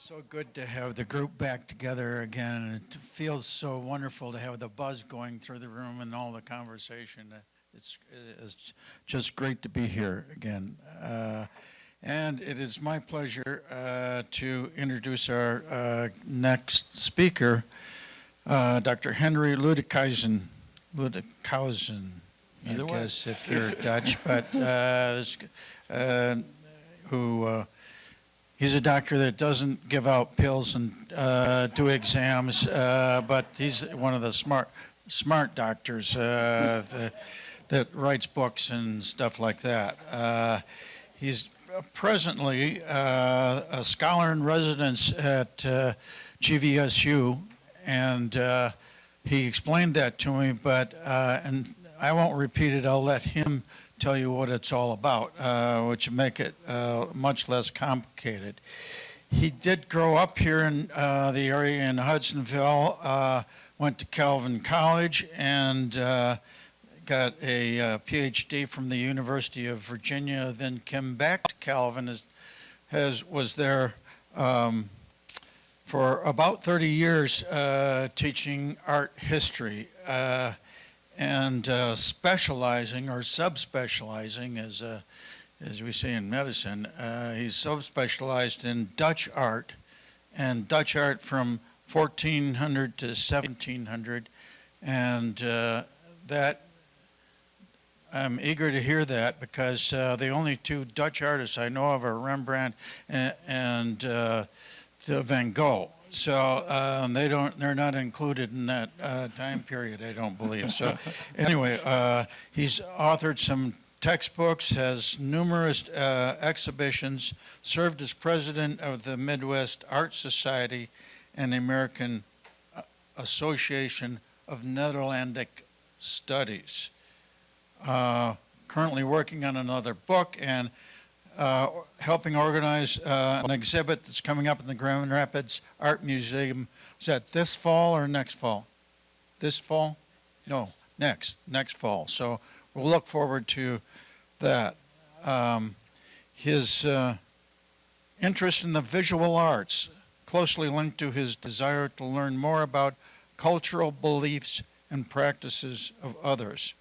So good to have the group back together again. It feels so wonderful to have the buzz going through the room and all the conversation. It's just great to be here again. And it is my pleasure to introduce our next speaker, Dr. Henry Luttikhuizen. I guess if you're Dutch, but who he's a doctor that doesn't give out pills and do exams, but he's one of the smart doctors that writes books and stuff like that. He's presently a scholar in residence at GVSU, and he explained that to me, but and I won't repeat it. I'll let him tell you what it's all about, which would make it much less complicated. He did grow up here in the area in Hudsonville, went to Calvin College, and got a PhD from the University of Virginia, then came back to Calvin, was there for about 30 years teaching art history. And specializing or subspecializing, as we say in medicine, he's subspecialized in Dutch art, and Dutch art from 1400 to 1700, and that I'm eager to hear that, because the only two Dutch artists I know of are Rembrandt and the Van Gogh. So they're not included in that time period, I don't believe. So anyway, he's authored some textbooks, has numerous exhibitions, served as president of the Midwest Art Society and the American Association of Netherlandish Studies. Currently working on another book and helping organize an exhibit that's coming up in the Grand Rapids Art Museum. Is that this fall or next fall? This fall? No, next fall. So we'll look forward to that. His interest in the visual arts closely linked to his desire to learn more about cultural beliefs and practices of others.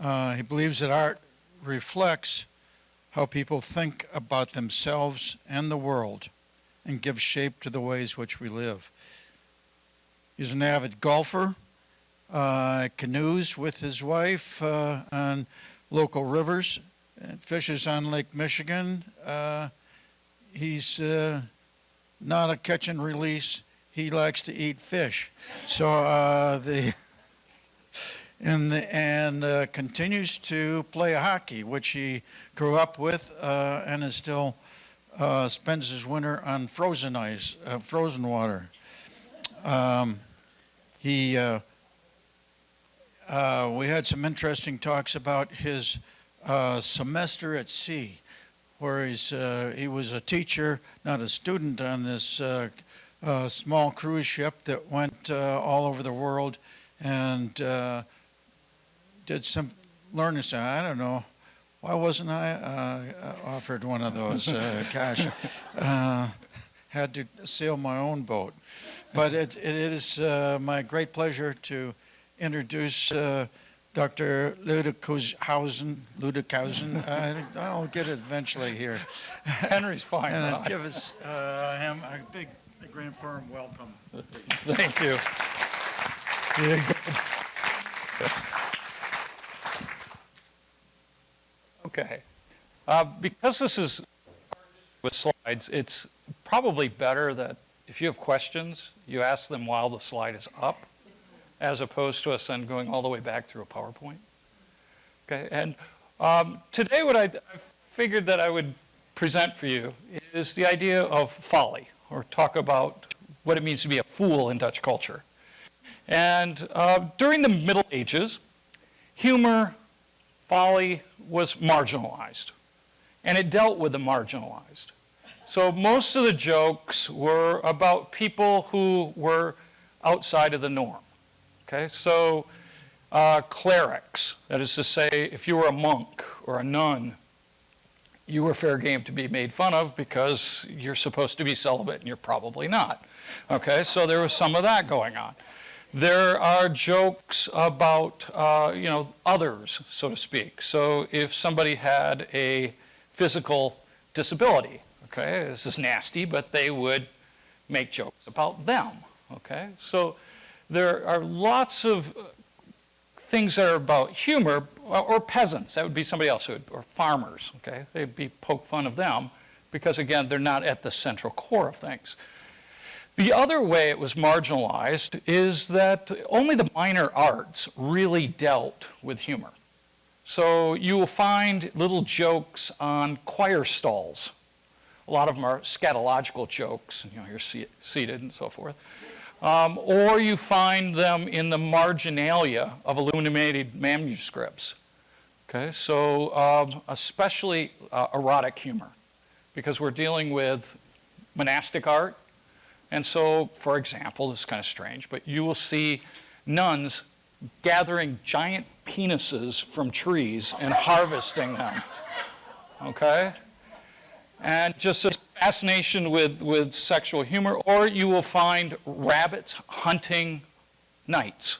He believes that art reflects how people think about themselves and the world, and gives shape to the ways which we live. He's an avid golfer, canoes with his wife on local rivers, and fishes on Lake Michigan. He's not a catch and release. He likes to eat fish. So and continues to play hockey, which he grew up with, and is still spends his winter on frozen ice, frozen water. We had some interesting talks about his semester at sea, where he was a teacher, not a student, on this small cruise ship that went all over the world, and did some learning. I don't know, why wasn't I offered one of those? Gosh, had to sail my own boat. But it is my great pleasure to introduce Dr. Luttikhuizen. I'll get it eventually here. Henry's fine. And give us him a big grand firm welcome. Thank you. Okay. Because this is with slides, it's probably better that if you have questions, you ask them while the slide is up, as opposed to us then going all the way back through a PowerPoint. Okay. And today what I figured that I would present for you is the idea of folly, or talk about what it means to be a fool in Dutch culture. And during the Middle Ages, humor, folly was marginalized, and it dealt with the marginalized. So most of the jokes were about people who were outside of the norm. Okay, so clerics, that is to say, if you were a monk or a nun, you were fair game to be made fun of because you're supposed to be celibate and you're probably not. Okay, so there was some of that going on. There are jokes about, others, so to speak. So if somebody had a physical disability, okay, this is nasty, but they would make jokes about them, okay? So there are lots of things that are about humor, or peasants, that would be somebody else, or farmers, okay? They'd be poke fun of them because, again, they're not at the central core of things. The other way it was marginalized is that only the minor arts really dealt with humor. So you will find little jokes on choir stalls. A lot of them are scatological jokes, you're seated and so forth. Or you find them in the marginalia of illuminated manuscripts. Okay, so especially erotic humor, because we're dealing with monastic art. And so, for example, this is kind of strange, but you will see nuns gathering giant penises from trees and harvesting them. Okay? And just a fascination with sexual humor. Or you will find rabbits hunting knights.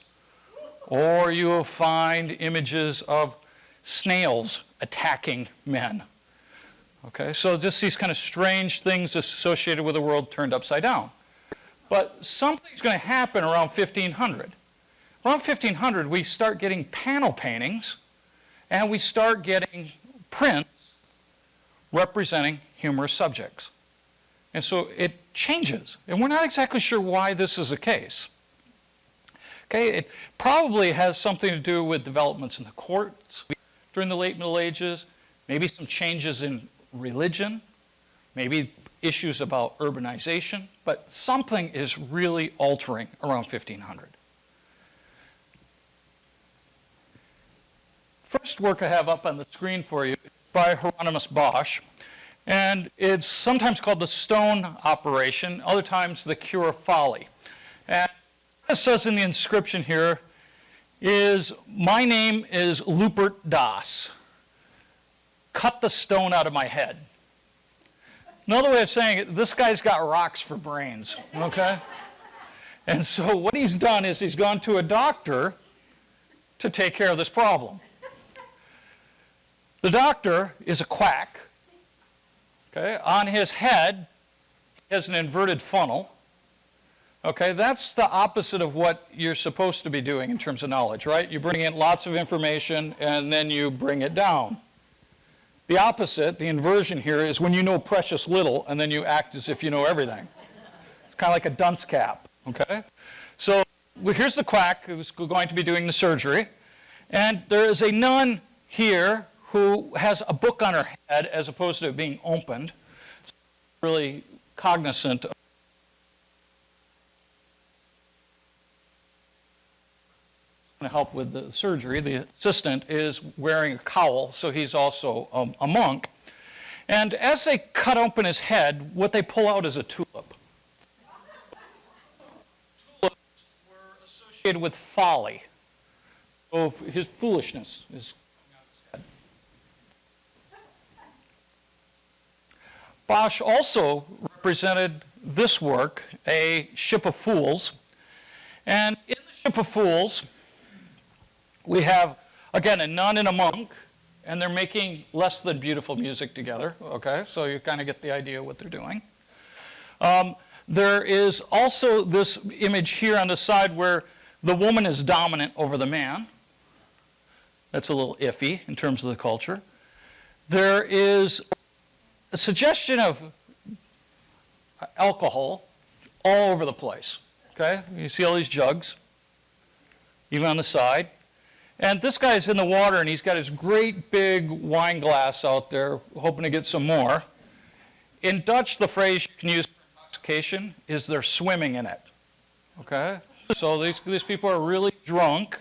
Or you will find images of snails attacking men. Okay, so just these kind of strange things associated with the world turned upside down. But something's going to happen around 1500. Around 1500, we start getting panel paintings, and we start getting prints representing humorous subjects. And so it changes, and we're not exactly sure why this is the case. Okay, it probably has something to do with developments in the courts during the late Middle Ages, maybe some changes in religion, maybe issues about urbanization, but something is really altering around 1500. First work I have up on the screen for you is by Hieronymus Bosch, and it's sometimes called the Stone Operation, other times the Cure of Folly. And what it says in the inscription here is, "My name is Lupert Das. Cut the stone out of my head." Another way of saying it, this guy's got rocks for brains, okay? And so what he's done is he's gone to a doctor to take care of this problem. The doctor is a quack, okay? On his head, he has an inverted funnel, okay? That's the opposite of what you're supposed to be doing in terms of knowledge, right? You bring in lots of information and then you bring it down. The opposite, the inversion here, is when you know precious little and then you act as if you know everything. It's kind of like a dunce cap, okay? So here's the quack who's going to be doing the surgery. And there is a nun here who has a book on her head as opposed to it being opened. Really cognizant of to help with the surgery. The assistant is wearing a cowl, so he's also a monk. And as they cut open his head, what they pull out is a tulip. Tulips were associated with folly. So his foolishness is coming out of his head. Bosch also represented this work, a ship of fools. And in the ship of fools, we have, again, a nun and a monk, and they're making less than beautiful music together, okay? So you kind of get the idea of what they're doing. There is also this image here on the side where the woman is dominant over the man. That's a little iffy in terms of the culture. There is a suggestion of alcohol all over the place, okay? You see all these jugs, even on the side. And this guy's in the water, and he's got his great big wine glass out there, hoping to get some more. In Dutch, the phrase you can use for intoxication is they're swimming in it. Okay? So these people are really drunk.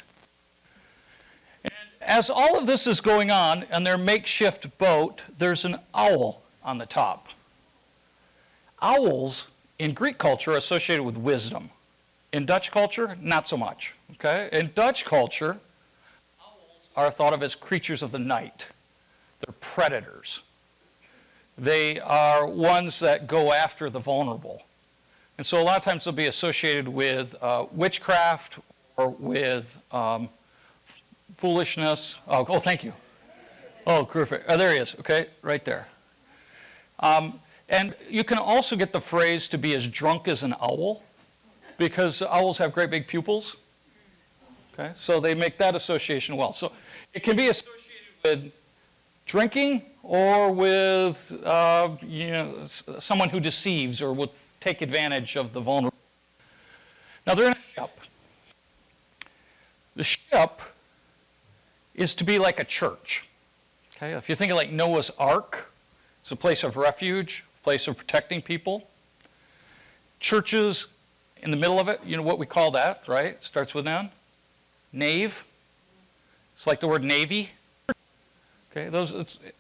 And as all of this is going on their makeshift boat, there's an owl on the top. Owls in Greek culture are associated with wisdom. In Dutch culture, not so much. Okay? In Dutch culture, are thought of as creatures of the night. They're predators. They are ones that go after the vulnerable. And so a lot of times they'll be associated with witchcraft or with foolishness. Oh, thank you. Oh, perfect. Oh, there he is. Okay, right there. And you can also get the phrase to be as drunk as an owl, because owls have great big pupils. Okay, so they make that association well. So it can be associated with drinking or with someone who deceives or will take advantage of the vulnerable. Now they're in a ship. The ship is to be like a church. Okay, if you think of like Noah's Ark, it's a place of refuge, a place of protecting people. Churches in the middle of it, you know what we call that, right? Starts with N. Nave. It's like the word navy. Okay,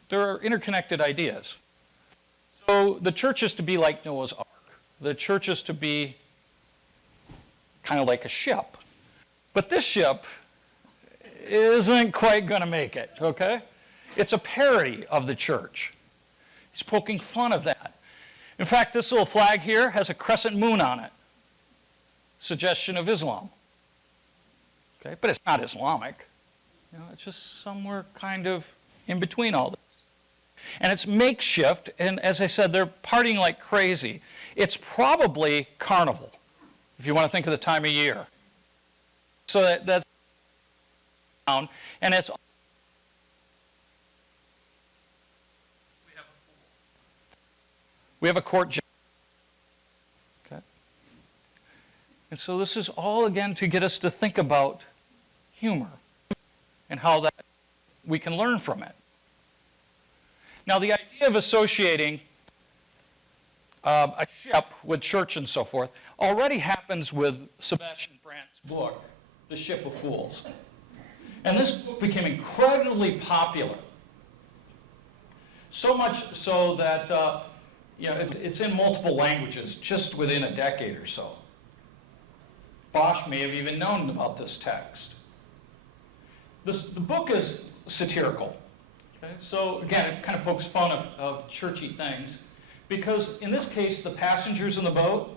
they're interconnected ideas. So the church is to be like Noah's Ark. The church is to be kind of like a ship. But this ship isn't quite going to make it, okay? It's a parody of the church. He's poking fun of that. In fact, this little flag here has a crescent moon on it. Suggestion of Islam. Okay, but it's not Islamic. You know, it's just somewhere kind of in between all this. And it's makeshift, and as I said, they're partying like crazy. It's probably carnival, if you want to think of the time of year. So that's down, and it's we have a court judge. Okay. And so this is all again to get us to think about humor and how that we can learn from it. Now, the idea of associating a ship with church and so forth already happens with Sebastian Brandt's book, The Ship of Fools. And this book became incredibly popular. So much so that it's in multiple languages just within a decade or so. Bosch may have even known about this text. The book is satirical. Okay? So again, it kind of pokes fun of churchy things, because in this case, the passengers in the boat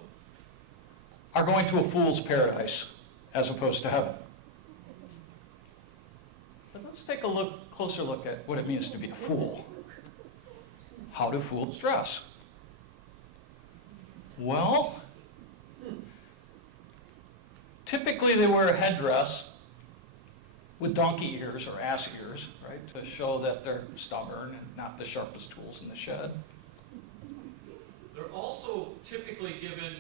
are going to a fool's paradise as opposed to heaven. But let's take a closer look at what it means to be a fool. How do fools dress? Well, typically they wear a headdress with donkey ears or ass ears, right, to show that they're stubborn and not the sharpest tools in the shed. They're also typically given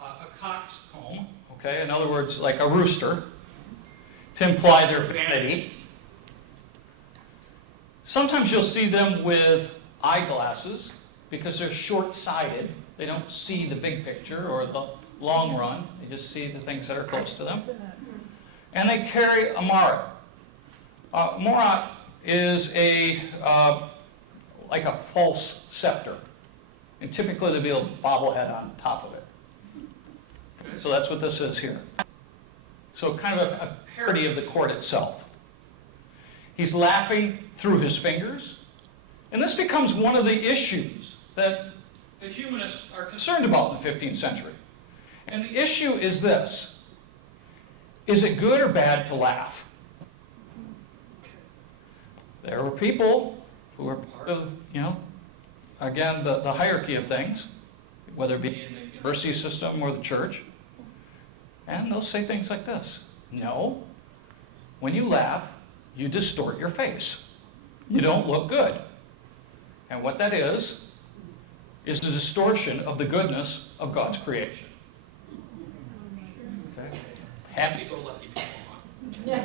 a cock's comb, okay, in other words, like a rooster, to imply their vanity. Sometimes you'll see them with eyeglasses because they're short-sighted. They don't see the big picture or the long run. They just see the things that are close to them. And they carry a marat. Marat is like a false scepter. And typically there'll be a bobblehead on top of it. Okay, so that's what this is here. So kind of a parody of the court itself. He's laughing through his fingers. And this becomes one of the issues that the humanists are concerned about in the 15th century. And the issue is this. Is it good or bad to laugh? There were people who were part of, again, the hierarchy of things, whether it be in the university system or the church, and they'll say things like this. No, when you laugh, you distort your face. You don't look good. And what that is the distortion of the goodness of God's creation. Okay? Happy-go-lucky people.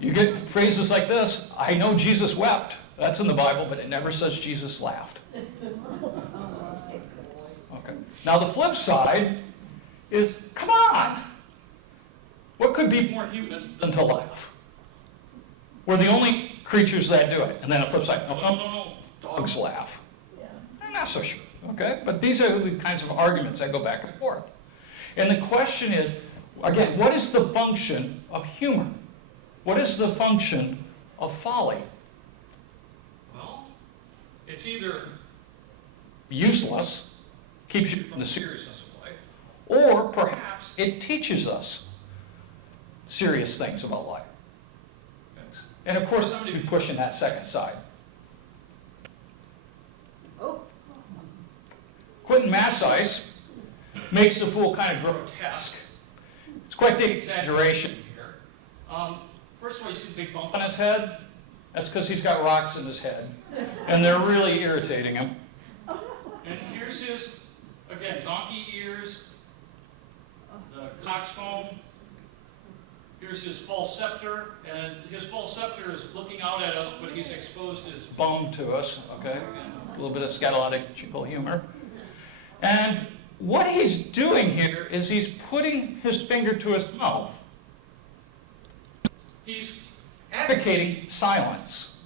You get phrases like this, I know Jesus wept. That's in the Bible, but it never says Jesus laughed. Okay. Now the flip side is, come on! What could be more human than to laugh? We're the only creatures that do it. And then the flip side, no, dogs laugh. I'm not so sure, okay? But these are the kinds of arguments that go back and forth. And the question is, again, what is the function of humor? What is the function of folly? Well, It's either useless, keeps you from the seriousness of life, or perhaps it teaches us serious things about life. And of course, I'm going to be pushing that second side. Quentin Massice makes the fool kind of grotesque. It's quite the exaggeration here. First of all, you see the big bump on his head? That's because he's got rocks in his head, and they're really irritating him. And here's his, again, donkey ears, the coxcomb. Here's his false scepter, and his false scepter is looking out at us, but he's exposed his bum to us, okay? Again, a little bit of scatological humor. And what he's doing here is he's putting his finger to his mouth. He's advocating silence.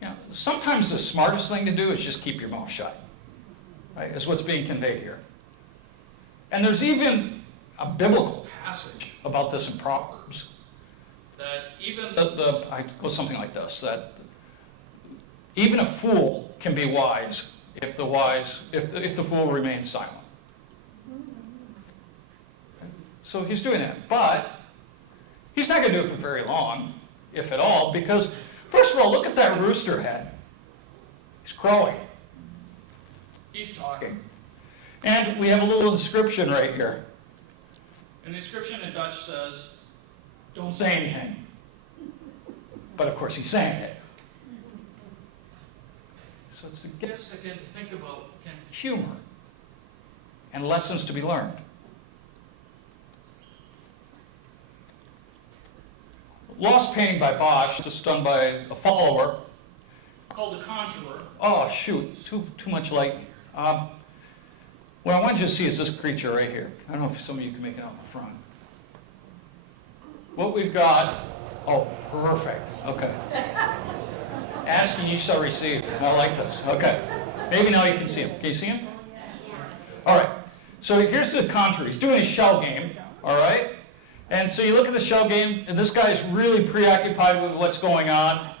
You know, sometimes the smartest thing to do is just keep your mouth shut, right? Is what's being conveyed here. And there's even a biblical passage about this in Proverbs that even I go something like this, that even a fool can be wise if the fool remains silent. Okay? So he's doing that, but he's not going to do it for very long, if at all, because first of all, look at that rooster head. He's crowing. He's talking. And we have a little inscription right here. And the inscription in Dutch says, "Don't say anything." But of course he's saying it. So it's, I guess, again, to think about humor and lessons to be learned. Lost painting by Bosch, just done by a follower, called The Conjurer. Oh, shoot, too much light. What I want you to see is this creature right here. I don't know if some of you can make it out in the front. What we've got, oh, perfect, okay. Ask and you shall receive. I like this, okay. Maybe now you can see him. Can you see him? All right, so here's the conjurer. He's doing a shell game, all right? And so you look at the shell game, and this guy's really preoccupied with what's going on.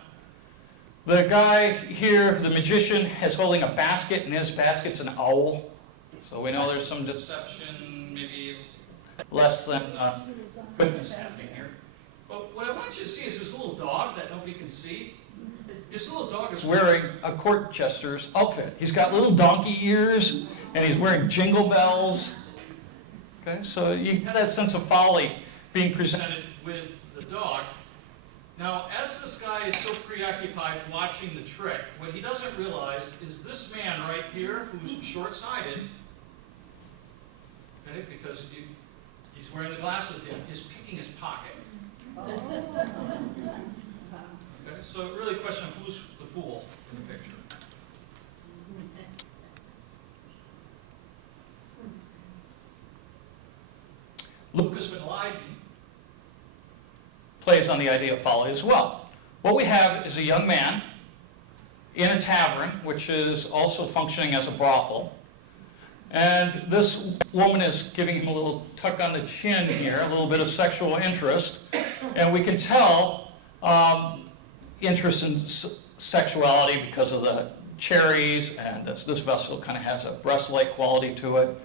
The guy here, the magician, is holding a basket, and his basket's an owl. So we know there's some deception, maybe less than goodness happening here. But what I want you to see is this little dog that nobody can see. This little dog is wearing a court jester's outfit. He's got little donkey ears, and he's wearing jingle bells. Okay, so you have that sense of folly being presented with the dog. Now, as this guy is so preoccupied watching the trick, what he doesn't realize is this man right here, who's short-sighted, okay, because he's wearing the glasses again, is picking his pocket. Okay, so really a question of who's the fool in the picture. Lucas van Leyden plays on the idea of folly as well. What we have is a young man in a tavern, which is also functioning as a brothel. And this woman is giving him a little tuck on the chin here, a little bit of sexual interest. And we can tell interest in sexuality because of the cherries, and this vessel kind of has a breast-like quality to it.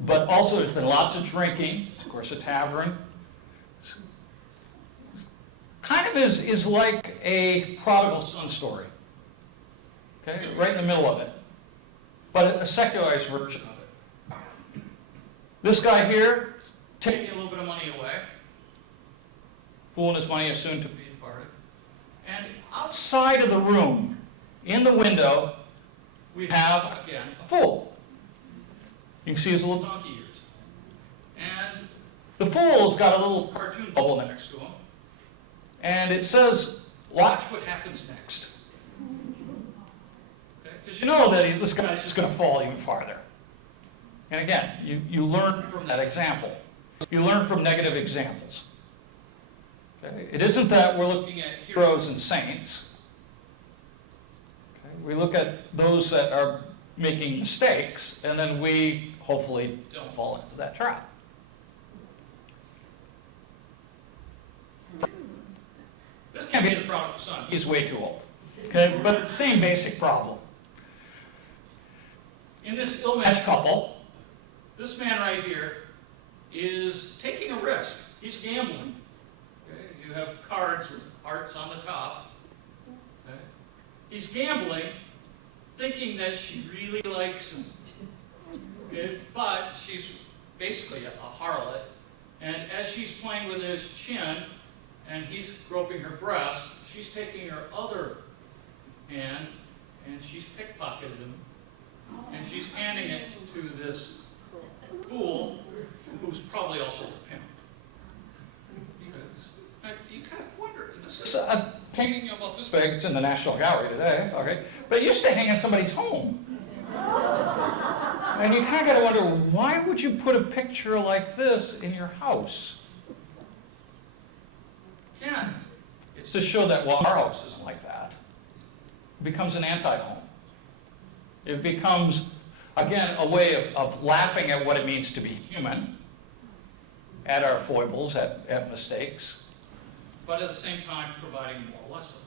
But also there's been lots of drinking, of course a tavern. Kind of is like a prodigal son story, okay, right in the middle of it, but a secularized version of it. This guy here, taking a little bit of money away, fooling his money is soon to be departed, and outside of the room, in the window, we have, again, a fool. You can see his little donkey ears. And the fool's got a little cartoon bubble next to him. And it says, watch what happens next. Because you know that this guy's just going to fall even farther. And again, you learn from that example. You learn from negative examples. Okay? It isn't that we're looking at heroes and saints. Okay? We look at those that are making mistakes, and then we hopefully don't fall into that trap. This can't be the prodigal son. He's way too old. Okay? But it's the same basic problem. in this ill-matched couple, this man right here is taking a risk. He's gambling. Okay? You have cards with hearts on the top. Okay? He's gambling, thinking that she really likes him. Okay? But she's basically a harlot. And as she's playing with his chin, and he's groping her breast, she's taking her other hand, and she's pickpocketed him. And she's handing it to this fool, who's probably also a pimp. You kind of wonder, this is a painting about this big, it's in the National Gallery today, okay? But it used to hang in somebody's home. And you kind of got to wonder, why would you put a picture like this in your house? Again, it's to show that, well, our house isn't like that. It becomes an anti-home. It becomes, again, a way of laughing at what it means to be human, at our foibles, at mistakes, but at the same time providing a moral lesson.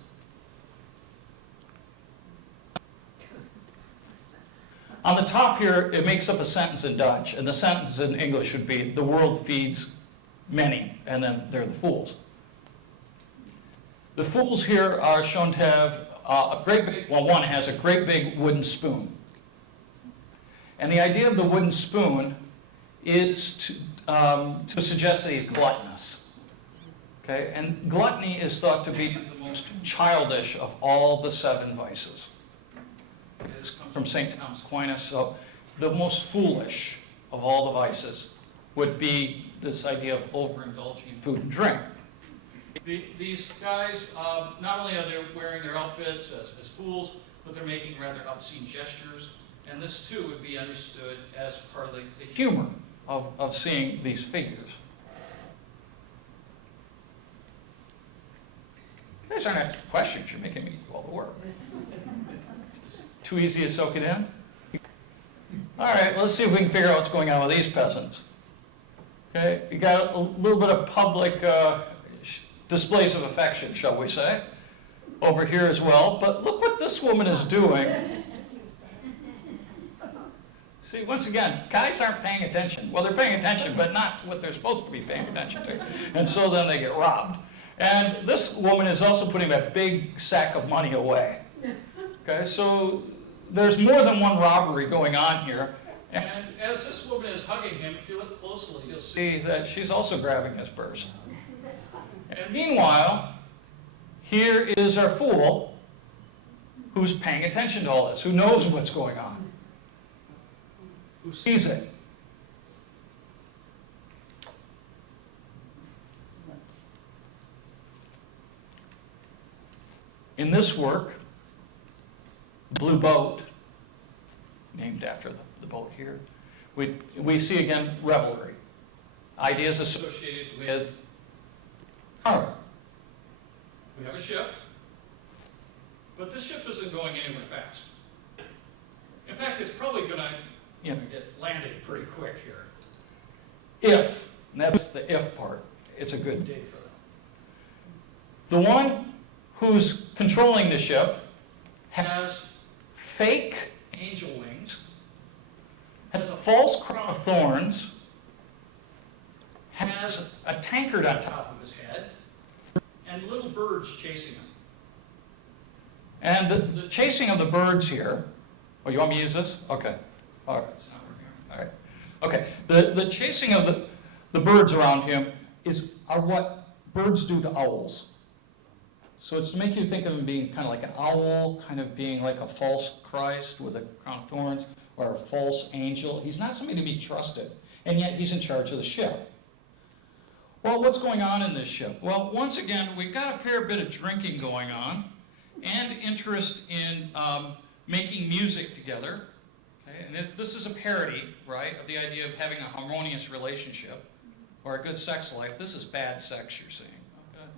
On the top here, it makes up a sentence in Dutch, and the sentence in English would be, the world feeds many, and then they're the fools. The fools here are shown to have a great big, well, one has a great big wooden spoon. And the idea of the wooden spoon is to suggest that he's gluttonous. Okay? And gluttony is thought to be the most childish of all the 7 vices. This comes from St. Thomas Aquinas. So the most foolish of all the vices would be this idea of overindulging in food and drink. These guys, not only are they wearing their outfits as fools, but they're making rather obscene gestures. And this, too, would be understood as part of the humor of seeing these figures. You guys aren't asking questions. You're making me do all the work. Too easy to soak it in? All right, let's see if we can figure out what's going on with these peasants. Okay, you got a little bit of public displays of affection, shall we say, over here as well. But look what this woman is doing. See, once again, guys aren't paying attention. Well, they're paying attention, but not what they're supposed to be paying attention to. And so then they get robbed. And this woman is also putting a big sack of money away. Okay, so there's more than one robbery going on here. And as this woman is hugging him, if you look closely, you'll see that she's also grabbing his purse. And meanwhile, here is our fool who's paying attention to all this, who knows what's going on, who sees it. In this work, Blue Boat, named after the boat here, we see again revelry, ideas associated with carnival. We have a ship, but this ship isn't going anywhere fast. In fact, it's probably going to get landed pretty quick here. If, and that's the if part, it's a good day for them. The one who's controlling the ship has fake angel wings, has a false crown of thorns, has a tankard on top of his head, and little birds chasing him. And the chasing of the birds here, oh, you want me to use this? Okay. All right, it's not working. All right. Okay. The chasing of the birds around him are what birds do to owls. So it's to make you think of him being kind of like an owl, kind of being like a false Christ with a crown of thorns, or a false angel. He's not somebody to be trusted, and yet he's in charge of the ship. Well, what's going on in this ship? Well, once again, we've got a fair bit of drinking going on, and interest in making music together. Okay? And this is a parody, right, of the idea of having a harmonious relationship or a good sex life. This is bad sex, you're saying, okay,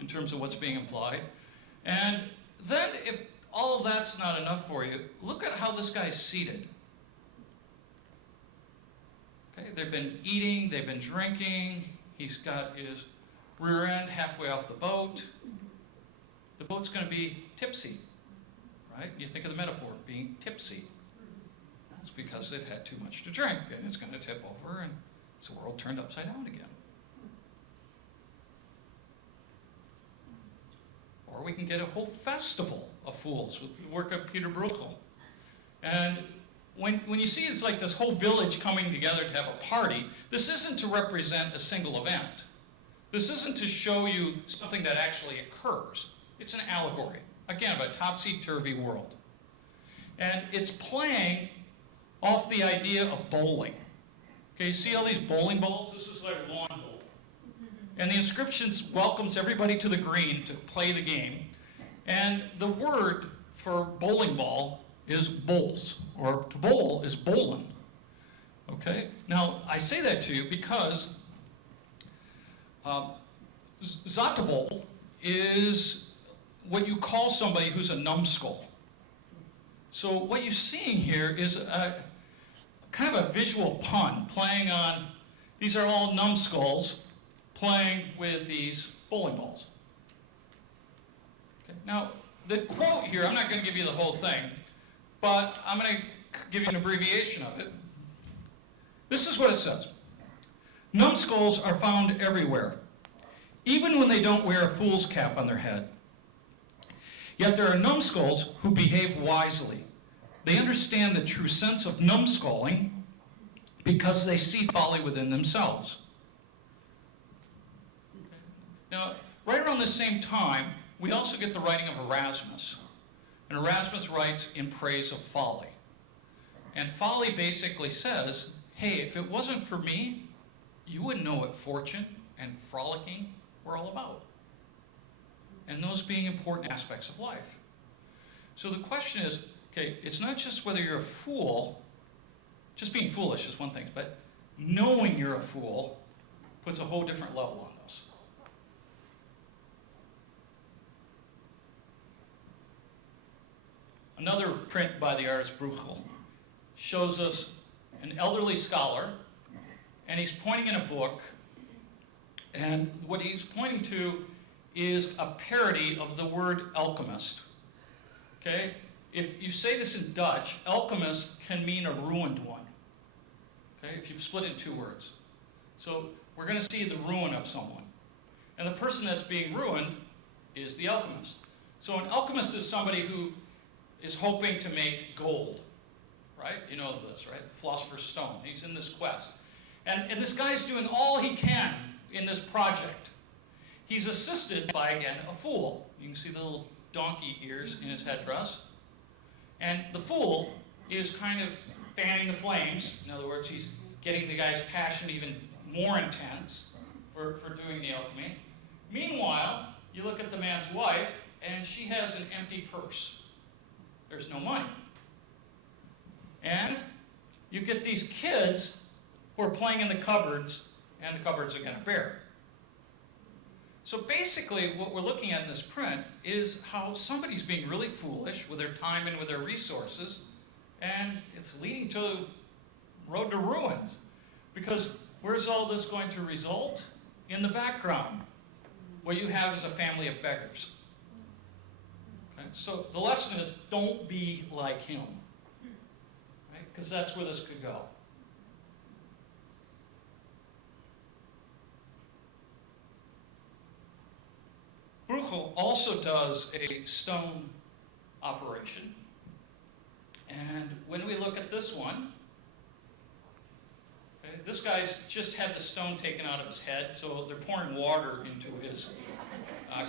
in terms of what's being implied. And then if all of that's not enough for you, look at how this guy's seated. Okay, they've been eating, they've been drinking. He's got his rear end halfway off the boat. The boat's going to be tipsy, right? You think of the metaphor, being tipsy. That's because they've had too much to drink, and it's going to tip over, and it's a world turned upside down again. Or we can get a whole festival of fools with the work of Peter Bruegel. And when you see it's like this whole village coming together to have a party, this isn't to represent a single event. This isn't to show you something that actually occurs. It's an allegory, again, of a topsy-turvy world. And it's playing off the idea of bowling. Okay, you see all these bowling balls? This is like a lawn bowl. And the inscriptions welcomes everybody to the green to play the game. And the word for bowling ball is bowls, or to bowl is bowlin. Okay? Now, I say that to you because Zatebol is what you call somebody who's a numbskull. So what you're seeing here is a kind of a visual pun playing on, these are all numbskulls playing with these bowling balls. Okay. Now, the quote here, I'm not going to give you the whole thing, but I'm going to give you an abbreviation of it. This is what it says. Numbskulls are found everywhere, even when they don't wear a fool's cap on their head. Yet there are numbskulls who behave wisely. They understand the true sense of numbskulling because they see folly within themselves. Now, right around the same time, we also get the writing of Erasmus. And Erasmus writes in praise of folly. And folly basically says, hey, if it wasn't for me, you wouldn't know what fortune and frolicking were all about. And those being important aspects of life. So the question is, okay, it's not just whether you're a fool, just being foolish is one thing, but knowing you're a fool puts a whole different level on this. Another print by the artist Bruegel shows us an elderly scholar, and he's pointing in a book, and what he's pointing to is a parody of the word alchemist. Okay? If you say this in Dutch, alchemist can mean a ruined one. Okay? If you split it in two words. So we're going to see the ruin of someone. And the person that's being ruined is the alchemist. So an alchemist is somebody who is hoping to make gold. Right? You know this, right? The philosopher's stone. He's in this quest. And this guy's doing all he can in this project. He's assisted by, again, a fool. You can see the little donkey ears in his headdress. And the fool is kind of fanning the flames. In other words, he's getting the guy's passion even more intense for doing the alchemy. Meanwhile, you look at the man's wife, and she has an empty purse. There's no money. And you get these kids who are playing in the cupboards, and the cupboards are going to bare. So basically, what we're looking at in this print is how somebody's being really foolish with their time and with their resources, and it's leading to road to ruins. Because where's all this going to result? In the background, what you have is a family of beggars. Okay? So the lesson is, don't be like him. Right? Because that's where this could go. Bruegel also does a stone operation. And when we look at this one, okay, this guy's just had the stone taken out of his head, so they're pouring water into his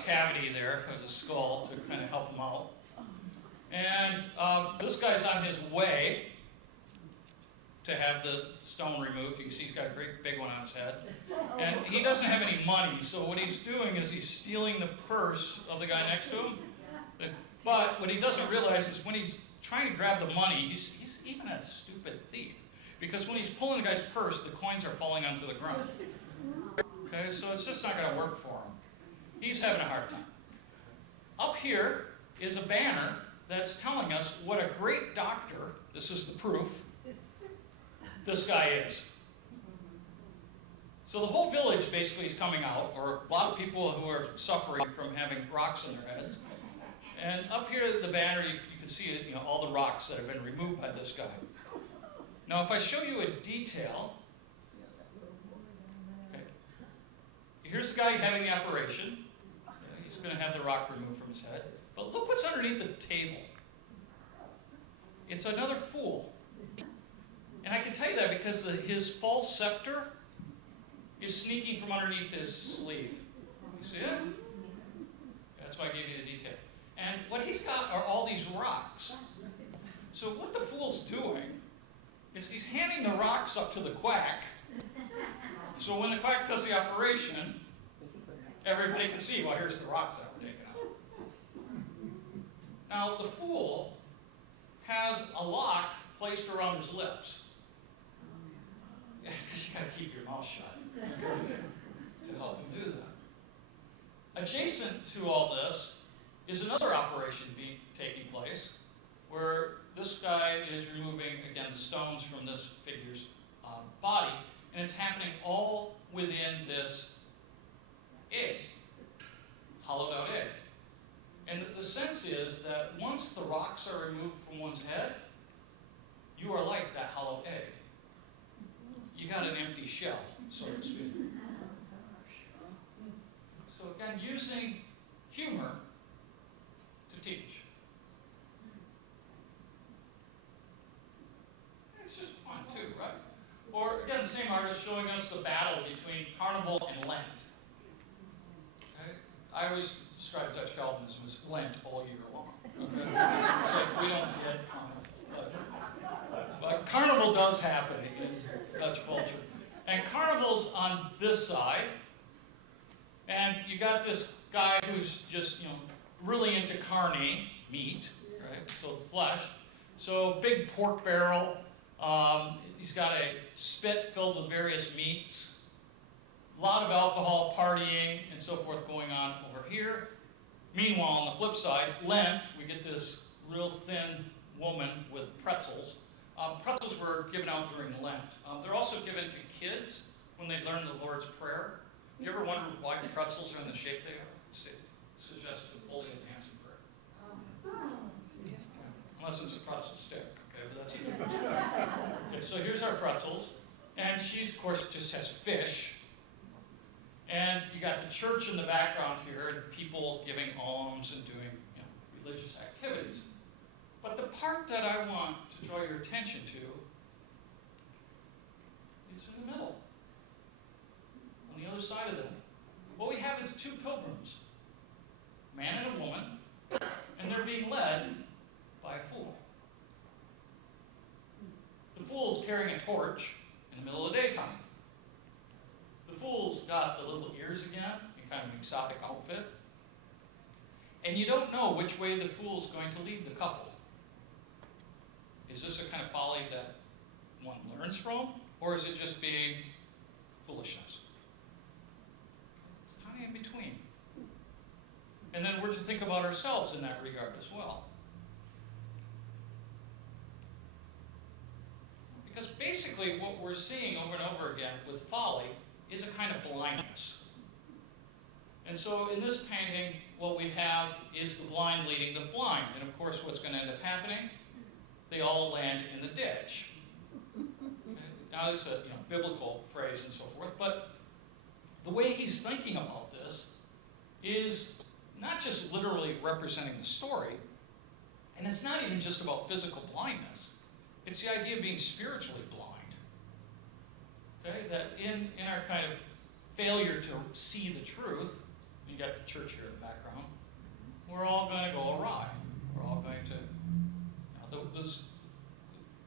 cavity there of his skull to kind of help him out. And this guy's on his way to have the stone removed. You can see he's got a great big one on his head. And he doesn't have any money, so what he's doing is he's stealing the purse of the guy next to him. But what he doesn't realize is when he's trying to grab the money, he's even a stupid thief. Because when he's pulling the guy's purse, the coins are falling onto the ground. Okay, so it's just not going to work for him. He's having a hard time. Up here is a banner that's telling us what a great doctor, this is the proof, this guy is. So the whole village basically is coming out, or a lot of people who are suffering from having rocks in their heads. And up here, the banner, you can see all the rocks that have been removed by this guy. Now, if I show you a detail, okay, here's the guy having the operation. He's going to have the rock removed from his head. But look what's underneath the table. It's another fool. And I can tell you that because his false scepter is sneaking from underneath his sleeve. You see it? That's why I gave you the detail. And what he's got are all these rocks. So what the fool's doing is he's handing the rocks up to the quack. So when the quack does the operation, everybody can see, well, here's the rocks that were taken out. Now, the fool has a lock placed around his lips. It's because you got to keep your mouth shut to help him do that. Adjacent to all this is another operation taking place where this guy is removing, again, the stones from this figure's body, and it's happening all within this egg, hollowed out egg. And the sense is that once the rocks are removed from one's head, you are like that hollowed egg. You got an empty shell, so to speak. So again, using humor to teach. It's just fun too, right? Or again, the same artist showing us the battle between Carnival and Lent. Okay? I always describe Dutch Calvinism as Lent all year long. Okay? It's like we don't get Carnival. But Carnival does happen in Dutch culture. And Carnival's on this side. And you got this guy who's just, really into carne, meat, right? So flesh. So big pork barrel. He's got a spit filled with various meats. A lot of alcohol, partying, and so forth going on over here. Meanwhile, on the flip side, Lent, we get this real thin woman with pretzels. Pretzels were given out during Lent. They're also given to kids when they learn the Lord's Prayer. You ever wonder why the pretzels are in the shape they are? It suggests the fully enhanced prayer. Unless it's a pretzel stick, okay, but that's a different story. Okay, so here's our pretzels. And she, of course, just has fish. And you got the church in the background here, and people giving alms and doing religious activities. But the part that I want to draw your attention to is in the middle. On the other side of them. What we have is two pilgrims, a man and a woman, and they're being led by a fool. The fool's carrying a torch in the middle of the daytime. The fool's got the little ears again, in kind of an exotic outfit. And you don't know which way the fool's going to lead the couple. Is this a kind of folly that one learns from, or is it just being foolishness? It's kind of in between. And then we're to think about ourselves in that regard as well. Because basically what we're seeing over and over again with folly is a kind of blindness. And so in this painting, what we have is the blind leading the blind. And of course, what's going to end up happening? They all land in the ditch. Okay? Now, it's a biblical phrase and so forth, but the way he's thinking about this is not just literally representing the story, and it's not even just about physical blindness. It's the idea of being spiritually blind. Okay? That in our kind of failure to see the truth, you got the church here in the background, we're all going to go awry. We're all going to,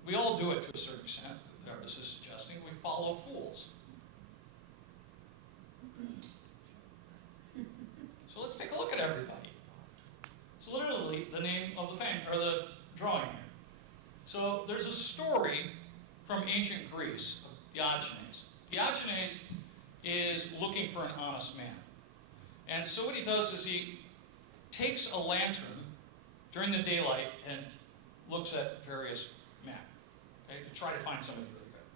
we all do it to a certain extent, the artist is suggesting. We follow fools. So let's take a look at everybody. So literally, the name of the painting, or the drawing here. So there's a story from ancient Greece of Diogenes. Diogenes is looking for an honest man. And so what he does is he takes a lantern during the daylight and looks at various men, okay, to try to find somebody really good.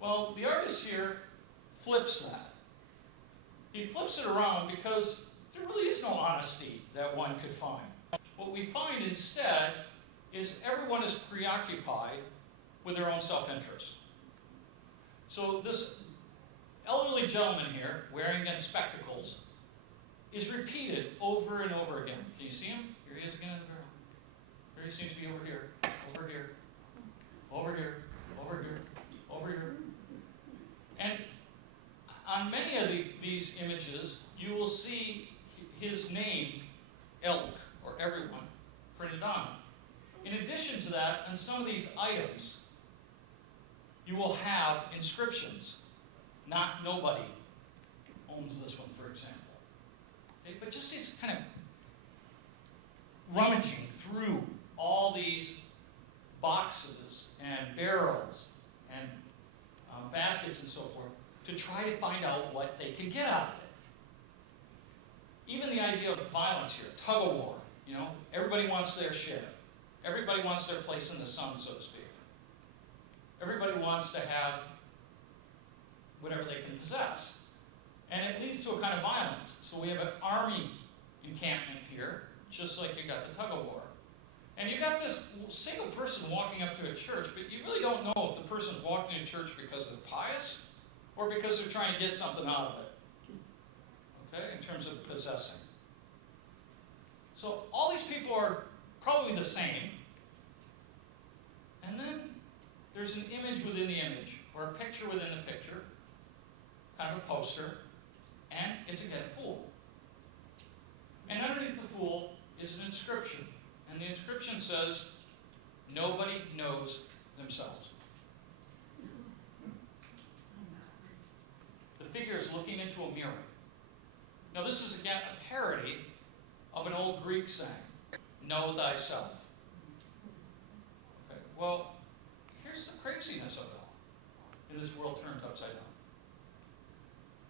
Well, the artist here flips that. He flips it around because there really is no honesty that one could find. What we find instead is everyone is preoccupied with their own self-interest. So this elderly gentleman here, wearing again spectacles, is repeated over and over again. Can you see him? Here he is again in the barrel. Here he seems to be over here, over here, over here, over here, over here. And on many of these images, you will see his name, Elk, or everyone, printed on it. In addition to that, on some of these items, you will have inscriptions. Not nobody owns this one, for example. Okay, but just these kind of rummaging through all these boxes and barrels and baskets and so forth to try to find out what they can get out of it. Even the idea of violence here, tug of war, you know, everybody wants their share. Everybody wants their place in the sun, so to speak. Everybody wants to have whatever they can possess. And it leads to a kind of violence. So we have an army encampment here, just like you got the tug of war. And you got this single person walking up to a church, but you really don't know if the person's walking to church because they're pious or because they're trying to get something out of it. Okay, in terms of possessing. So all these people are probably the same. And then there's an image within the image, or a picture within the picture, kind of a poster, and it's again a fool. And underneath the fool is an inscription. And the inscription says, "Nobody knows themselves." The figure is looking into a mirror. Now this is again a parody of an old Greek saying, "Know thyself." Okay, well, here's the craziness of it all in this world turned upside down.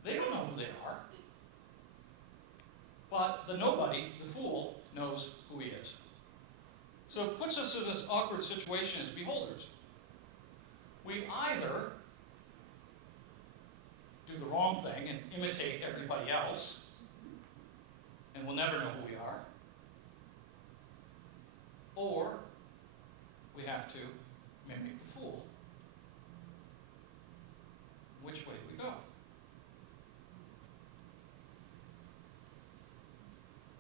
They don't know who they are. But the nobody, the fool, knows who he is. So it puts us in this awkward situation as beholders. We either do the wrong thing and imitate everybody else, and we'll never know who we are, or we have to mimic the fool. Which way do we go?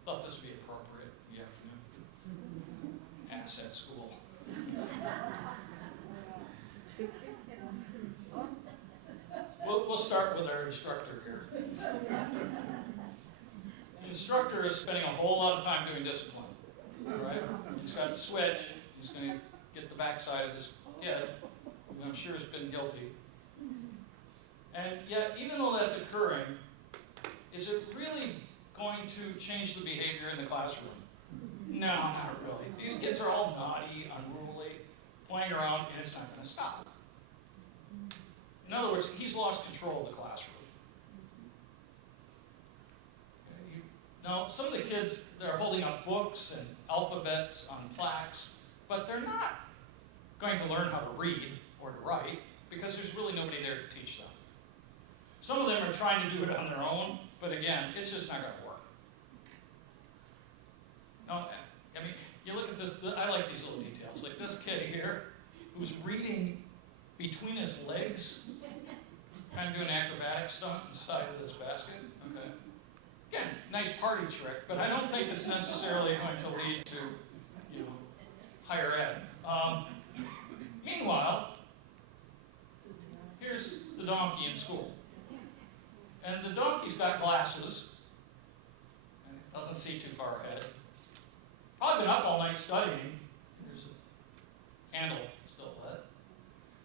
Thought this would be appropriate in the afternoon. Asset school. We'll start with our instructor here. The instructor is spending a whole lot of time doing discipline. Right? He's got a switch. He's going to get the backside of this kid, who I'm sure has been guilty. And yet, even though that's occurring, is it really going to change the behavior in the classroom? No, not really. These kids are all naughty, unruly, playing around, and it's not going to stop. In other words, he's lost control of the classroom. Okay, now, some of the kids, they're holding up books and alphabets on plaques, but they're not going to learn how to read or to write because there's really nobody there to teach them. Some of them are trying to do it on their own, but again, it's just not going to work. Now, I mean, you look at this, I like these little details. Like this kid here, who's reading between his legs, kind of doing acrobatic stunt inside of this basket. Okay. Again, nice party trick, but I don't think it's necessarily going to lead to, you know, higher ed. Meanwhile, here's the donkey in school. And the donkey's got glasses, and it doesn't see too far ahead. Probably been up all night studying. There's a candle still lit.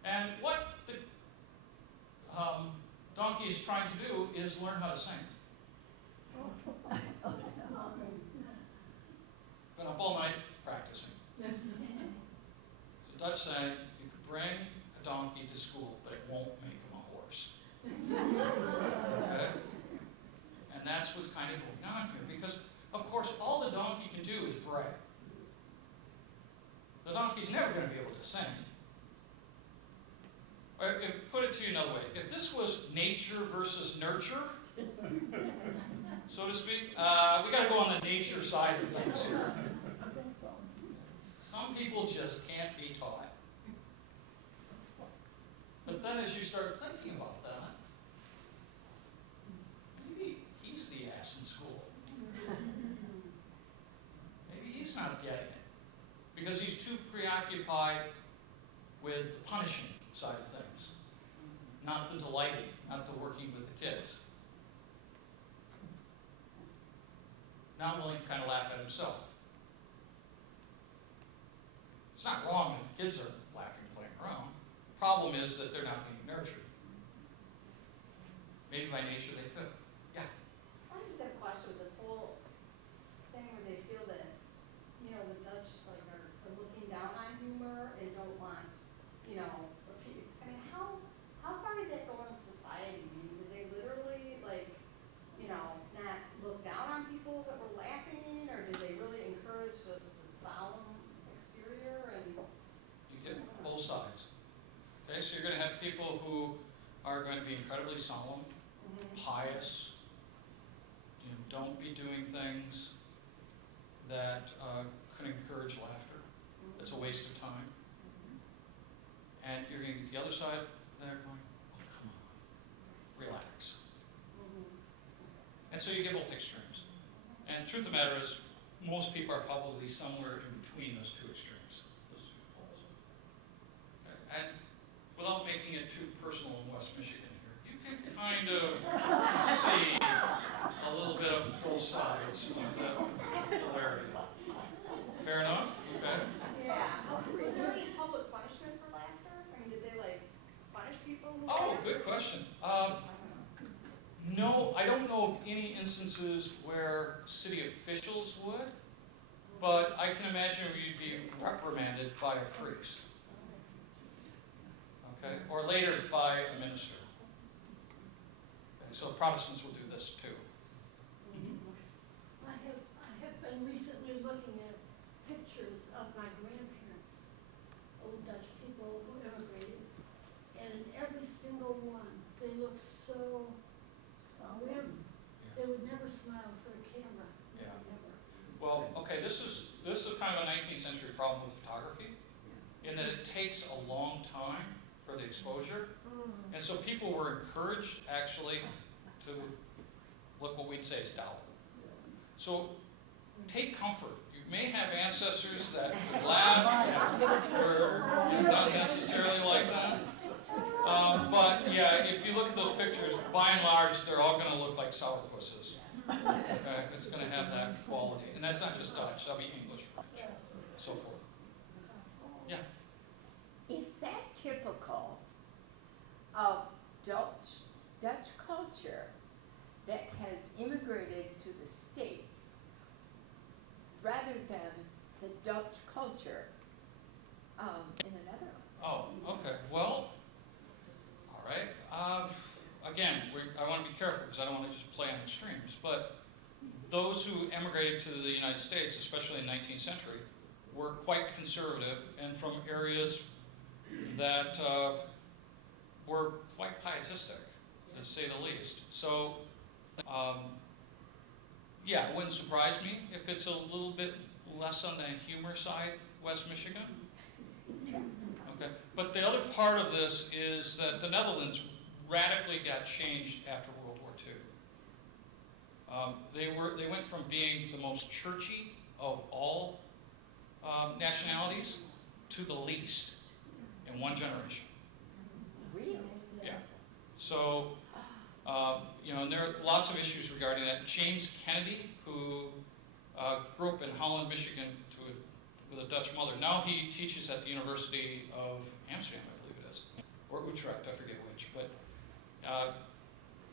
And what the donkey is trying to do is learn how to sing. Been up all night practicing. It's a Dutch saying, you could bring a donkey to school, but it won't make him a horse. Okay? And that's what's kind of going on here, because of course all the donkey can do is bray. The donkey's never going to be able to sing. Or put it to you another way, if this was nature versus nurture, so to speak, we got to go on the nature side of things here. Some people just can't be taught. then as you start thinking about that, maybe he's the ass in school. Maybe he's not getting it because he's too preoccupied with the punishing side of things, not the delighting, not the working with the kids. Not willing to kind of laugh at himself. It's not wrong if the kids are laughing, playing around. The problem is that they're not being nurtured. Maybe by nature they could. Yeah. I just have a question with this whole thing where they feel that, the Dutch are looking down on humor and don't want, how far did that go in society? I mean, did they literally not look down on people that were laughing, or did they really encourage just the solemn exterior and? You get both sides. Okay, so you're going to have people who are going to be incredibly solemn, pious, don't be doing things that could encourage laughter. That's a waste of time. And you're going to get the other side there going, oh, come on, relax. And so you get both extremes. And the truth of the matter is, most people are probably somewhere in between those two extremes, those two poles. Okay? And without making it too personal in West Michigan here, you can kind of see a little bit of both sides of that polarity. Fair enough? Okay. Yeah. Was there any public punishment for laughter? I mean, did they punish people who? Oh, good question. No, I don't know of any instances where city officials would, but I can imagine you'd be reprimanded by a priest. Okay, or later by a minister. Okay, so Protestants will do this too. I have been recently looking at pictures of my grandparents, old Dutch people who immigrated, and in every single one, they look so grim. They would never smile for a camera. Yeah. Never. Well, okay, this is kind of a 19th century problem with photography, in that it takes a long time for the exposure, and so people were encouraged actually to look what we'd say is dour. So take comfort. You may have ancestors that would laugh, or not necessarily like that. But yeah, if you look at those pictures, by and large, they're all going to look like sourpusses. Okay? It's going to have that quality. And that's not just Dutch, that'll be English, French, so forth. Yeah. Is that typical of Dutch culture that has immigrated to the States rather than the Dutch culture in the Netherlands? Oh, okay. Well, all right. Again, I want to be careful because I don't want to just play on extremes, but those who emigrated to the United States, especially in the 19th century, were quite conservative and from areas that were quite pietistic, to say the least. So, yeah, it wouldn't surprise me if it's a little bit less on the humor side, West Michigan. Okay, but the other part of this is that the Netherlands radically got changed after World War II. They went from being the most churchy of all nationalities to the least in one generation. Really? Yeah. So, and there are lots of issues regarding that. James Kennedy, who grew up in Holland, Michigan, with a Dutch mother. Now he teaches at the University of Amsterdam, I believe it is, or Utrecht, I forget which. But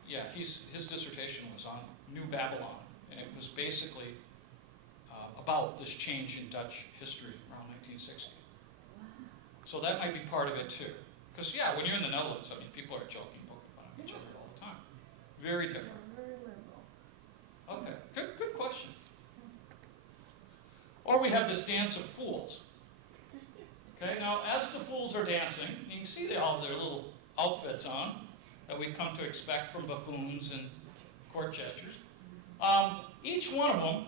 yeah, his dissertation was on New Babylon, and it was basically about this change in Dutch history around 1960. So that might be part of it too. Because yeah, when you're in the Netherlands, I mean, people are joking, poking fun of each other all the time. Very different. Okay, good question. Or we have this dance of fools. Okay, now as the fools are dancing, you can see they all have their little outfits on that we come to expect from buffoons and court jesters. Each one of them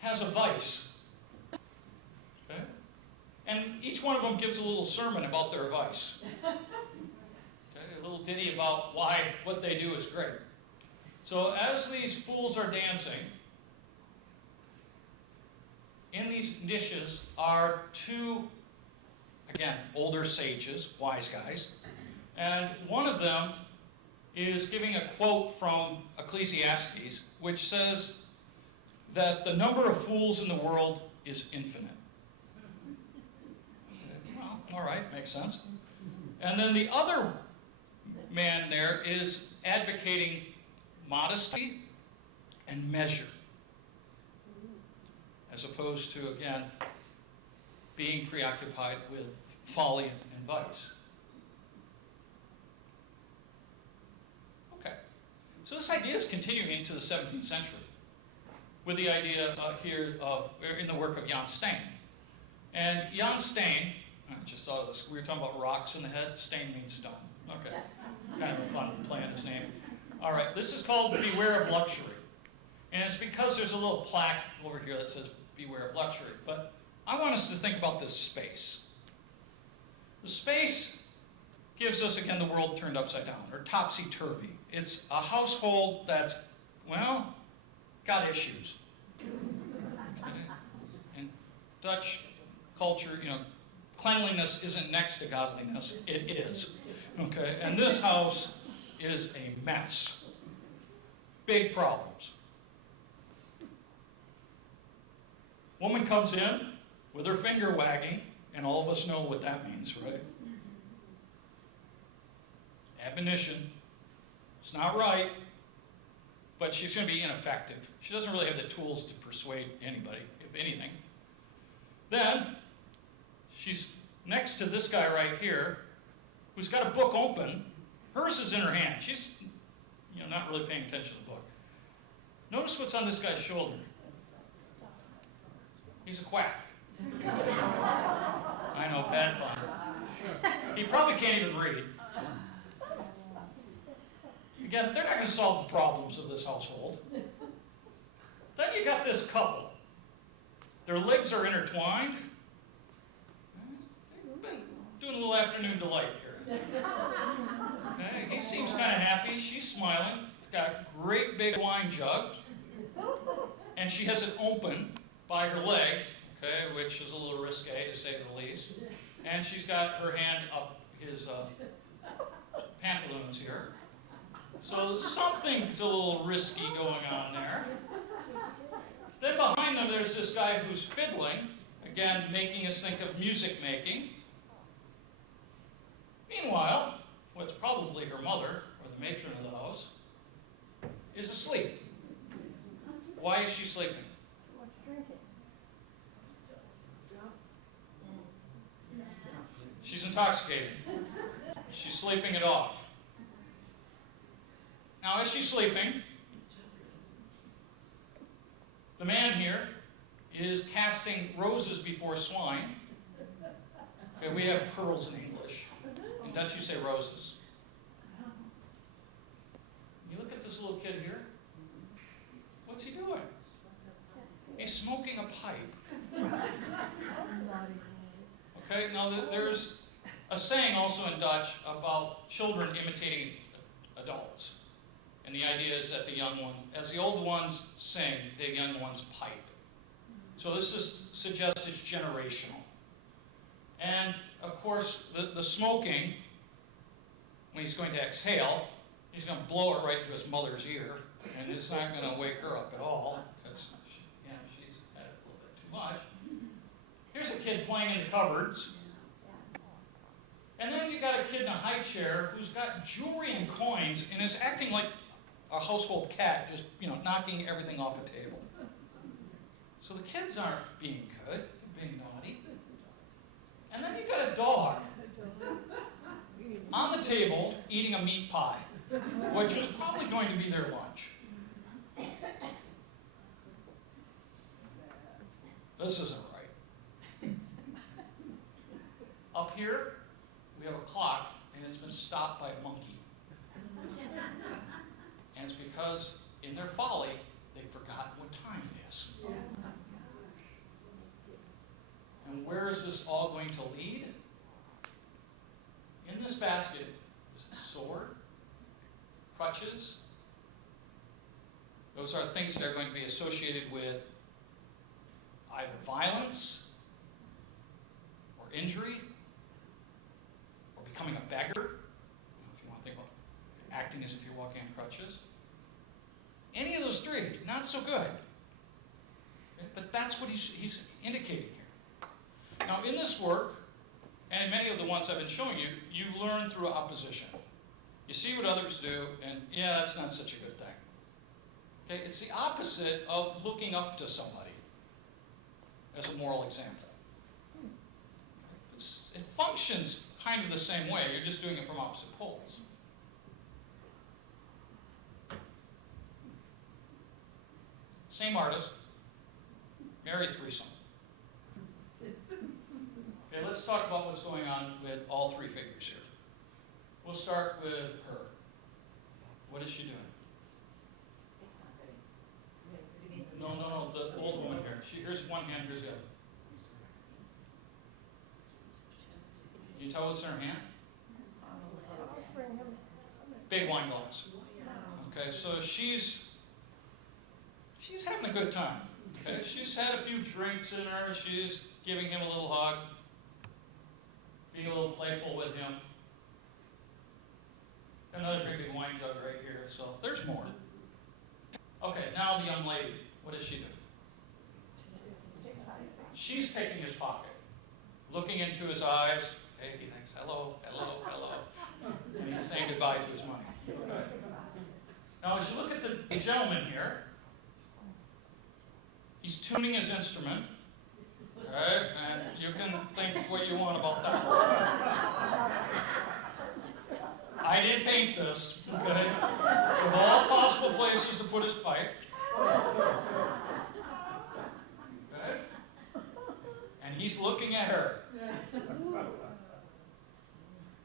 has a vice. Okay? And each one of them gives a little sermon about their vice. ditty about why what they do is great. So as these fools are dancing, in these niches are two, again, older sages, wise guys, and one of them is giving a quote from Ecclesiastes, which says that the number of fools in the world is infinite. Well, all right, makes sense. And then the other man there is advocating modesty and measure, as opposed to, again, being preoccupied with folly and vice. Okay, so this idea is continuing into the 17th century with the idea here of, in the work of Jan Steen. And Jan Steen, I just thought of this, we were talking about rocks in the head, Steen means stone. Okay, kind of a fun play on his name. All right, this is called Beware of Luxury. And it's because there's a little plaque over here that says Beware of Luxury. But I want us to think about this space. The space gives us, again, the world turned upside down, or topsy-turvy. It's a household that's, well, got issues. Okay? In Dutch culture, you know, cleanliness isn't next to godliness. It is. Okay? And this house is a mess. Big problems. Woman comes in with her finger wagging, and all of us know what that means, right? Admonition. It's not right, but she's going to be ineffective. She doesn't really have the tools to persuade anybody, if anything. Then, she's next to this guy right here, who's got a book open. Hers is in her hand. She's, you know, not really paying attention to the book. Notice what's on this guy's shoulder. He's a quack. I know, bad pun. He probably can't even read. Again, they're not going to solve the problems of this household. Then you got this couple. Their legs are intertwined. They've been doing a little afternoon delight here. Okay, he seems kind of happy. She's smiling. Got a great big wine jug. And she has it open by her leg, okay, which is a little risque to say the least. And she's got her hand up his pantaloons here. So something's a little risky going on there. Then behind them there's this guy who's fiddling, again making us think of music making. Meanwhile, what's probably her mother, or the matron of the house, is asleep. Why is she sleeping? She's intoxicated. She's sleeping it off. Now, as she's sleeping, the man here is casting roses before swine. Okay, we have pearls in English. In Dutch, you say roses. You look at this little kid here. What's he doing? He's smoking a pipe. Okay, now there's a saying also in Dutch about children imitating adults. And the idea is that the young ones, as the old ones sing, the young ones pipe. So this suggests it's generational. And of course, the smoking, when he's going to exhale, he's going to blow it right into his mother's ear, and it's not going to wake her up at all, because she's had it a little bit too much. Here's a kid playing in the cupboards. And then you got a kid in a high chair who's got jewelry and coins and is acting like a household cat, just, you know, knocking everything off a table. So the kids aren't being good, they're being naughty. And then you got a dog on the table eating a meat pie, which is probably going to be their lunch. This isn't right. Up here, we have a clock, and it's been stopped by a monkey. And it's because, in their folly, they've forgotten what time it is. And where is this all going to lead? In this basket is a sword, crutches. Those are things that are going to be associated with either violence or injury or becoming a beggar, if you want to think about acting as if you're walking on crutches. Any of those three, not so good. Okay? But that's what he's indicating here. Now in this work, and in many of the ones I've been showing you, you learn through opposition. You see what others do, and yeah, that's not such a good thing. Okay? It's the opposite of looking up to somebody as a moral example. It functions kind of the same way, you're just doing it from opposite poles. Same artist, married threesome. Okay, let's talk about what's going on with all three figures here. We'll start with her. What is she doing? No, the old woman here. Here's one hand, here's the other. Can you tell what's in her hand? Big wine glass. Okay, so she's having a good time. Okay, she's had a few drinks in her. She's giving him a little hug, being a little playful with him. Another big wine jug right here. So there's more. Okay, now the young lady. What does she do? She's taking his pocket, looking into his eyes. Hey, he thinks, hello, hello, hello. And he's saying goodbye to his money. Okay. Now, as you look at the gentleman here, he's tuning his instrument. Okay, and you can think what you want about that. I didn't paint this, okay? Of all possible places to put his pipe. Okay? And he's looking at her.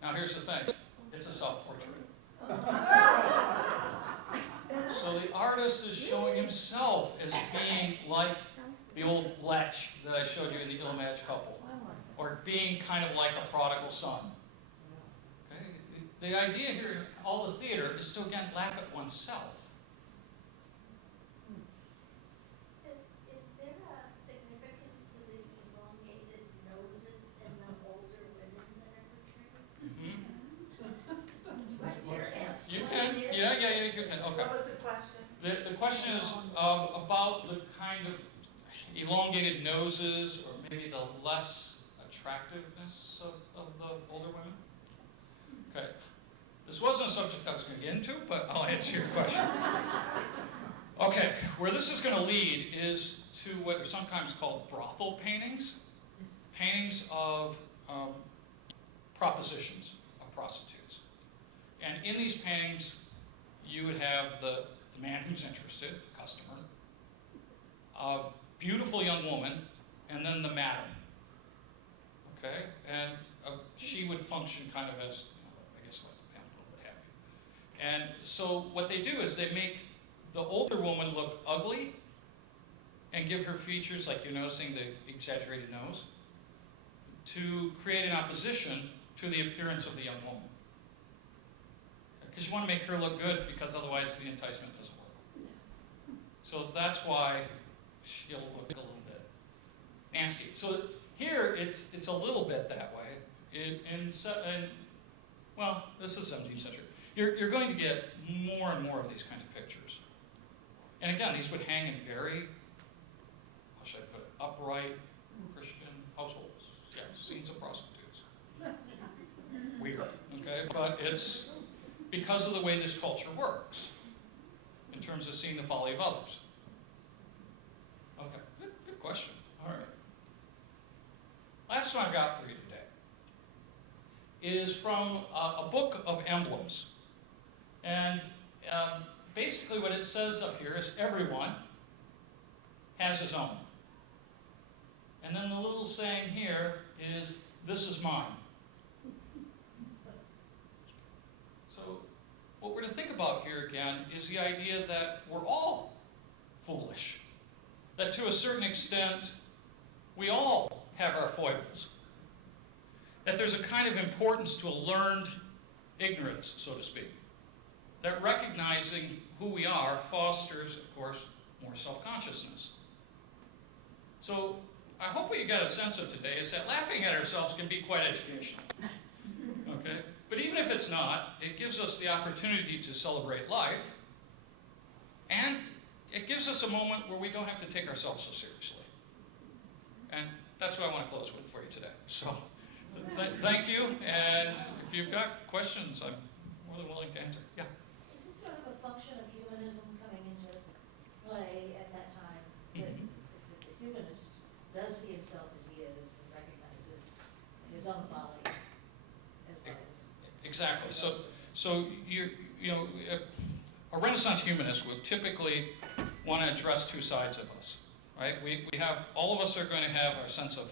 Now here's the thing. It's a self-portrait. So the artist is showing himself as being like the old lech that I showed you in the ill-matched couple. Or being kind of like a prodigal son. Okay? The idea here in all the theater is to, again, laugh at oneself. Is there a significance to the elongated noses in the older women that are portrayed? You can, yeah, you can, okay. What was the question? The question is about the kind of elongated noses, or maybe the less attractiveness of the older women. Okay. This wasn't a subject I was going to get into, but I'll answer your question. Okay, where this is going to lead is to what are sometimes called brothel paintings. Paintings of propositions of prostitutes. And in these paintings, you would have the man who's interested, the customer, a beautiful young woman, and then the madam. Okay? And she would function kind of as, I guess, like a pimp or what have you. And so what they do is they make the older woman look ugly and give her features, like you're noticing the exaggerated nose, to create an opposition to the appearance of the young woman. Because you want to make her look good, because otherwise the enticement doesn't work. So that's why she'll look a little bit nasty. So here it's a little bit that way. Well, this is 17th century. You're going to get more and more of these kinds of pictures. And again, these would hang in very, how should I put it, upright Christian households. Yeah, scenes of prostitutes. Weird, okay? But it's because of the way this culture works in terms of seeing the folly of others. Okay, good question. All right. Last one I've got for you today is from a book of emblems. And basically what it says up here is everyone has his own. And then the little saying here is, this is mine. So what we're to think about here again is the idea that we're all foolish. That to a certain extent, we all have our foibles. That there's a kind of importance to a learned ignorance, so to speak. that recognizing who we are fosters, of course, more self-consciousness. So I hope what you got a sense of today is that laughing at ourselves can be quite educational. Okay? But even if it's not, it gives us the opportunity to celebrate life, and it gives us a moment where we don't have to take ourselves so seriously. And that's what I want to close with for you today. So thank you, and if you've got questions, I'm more than willing to answer. Yeah? Is this sort of a function of humanism coming into play at that time? That the humanist does see himself as he is and recognizes his own folly as well as... Exactly. So you know, a Renaissance humanist would typically want to address two sides of us, right? We have, all of us are going to have our sense of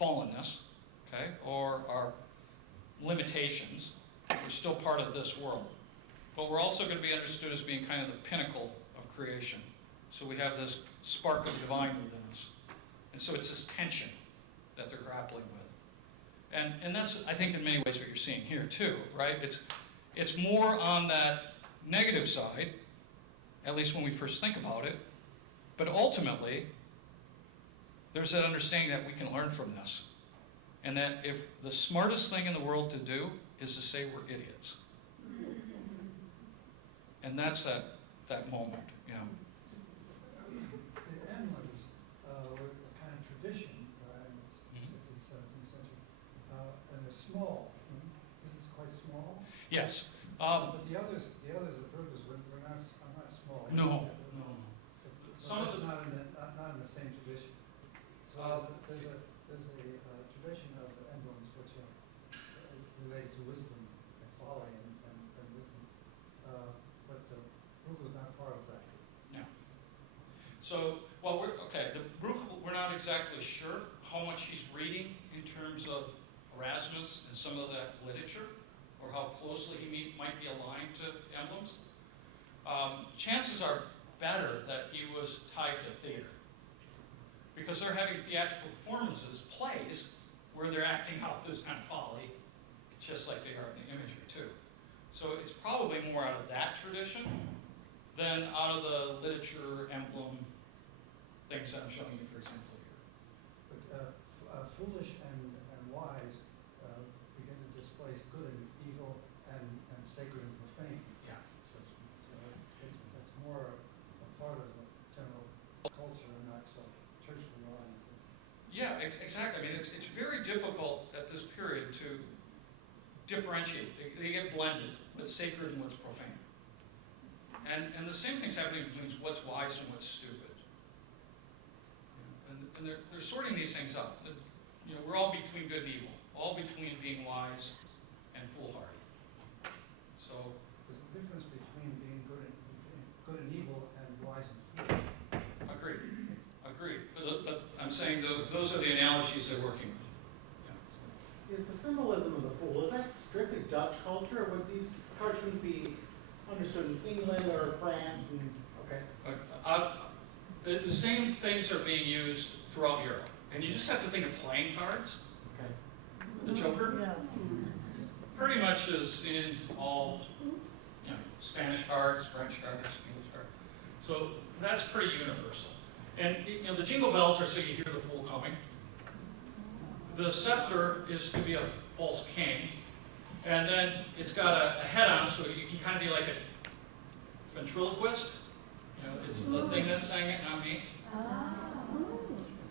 fallenness, okay, or our limitations. We're still part of this world. But we're also going to be understood as being kind of the pinnacle of creation. So we have this spark of divine within us. And so it's this tension that they're grappling with. And that's, I think, in many ways what you're seeing here too, right? It's more on that negative side, at least when we first think about it. But ultimately, there's that understanding that we can learn from this. And that if the smartest thing in the world to do is to say we're idiots. And that's that moment, yeah. The emblems were a kind of tradition in the 16th, 17th century, and they're small. This is quite small. Yes. But the others, the burgers are not small. No. Some of them not in the same tradition. So there's a tradition of the emblems which are related to wisdom and folly and wisdom, but the Bruegel's not part of that. Yeah. So, well, the Bruegel, we're not exactly sure how much he's reading in terms of Erasmus and some of that literature, or how closely he might be aligned to emblems. Chances are better that he was tied to theater, because they're having theatrical performances, plays, where they're acting out this kind of folly, just like they are in the imagery too. So it's probably more out of that tradition than out of the literature, emblem, things that I'm showing you, for example, here. But foolish and wise begin to displace good and evil and sacred and profane. Yeah. So it's more a part of the general culture and not so churchly oriented. Yeah, exactly. I mean, it's very difficult at this period to differentiate. They get blended, what's sacred and what's profane. And the same thing's happening between what's wise and what's stupid. And they're sorting these things out. You know, we're all between good and evil, all between being wise and foolhardy. So, There's a difference between being good and evil and wise and foolish. agreed. But I'm saying those are the analogies they're working with. Yeah. Is the symbolism of the fool, is that strictly Dutch culture, or would these cartoons be understood in England or France? And okay. The same things are being used throughout Europe. And you just have to think of playing cards. Okay. The Joker Yeah. pretty much is in all, you know, Spanish cards, French cards, English cards. So that's pretty universal. And you know, the jingle bells are so you hear the fool coming. The scepter is to be a false king. And then it's got a head on, so you can kind of be like a ventriloquist. You know, it's the thing that's saying it, not me.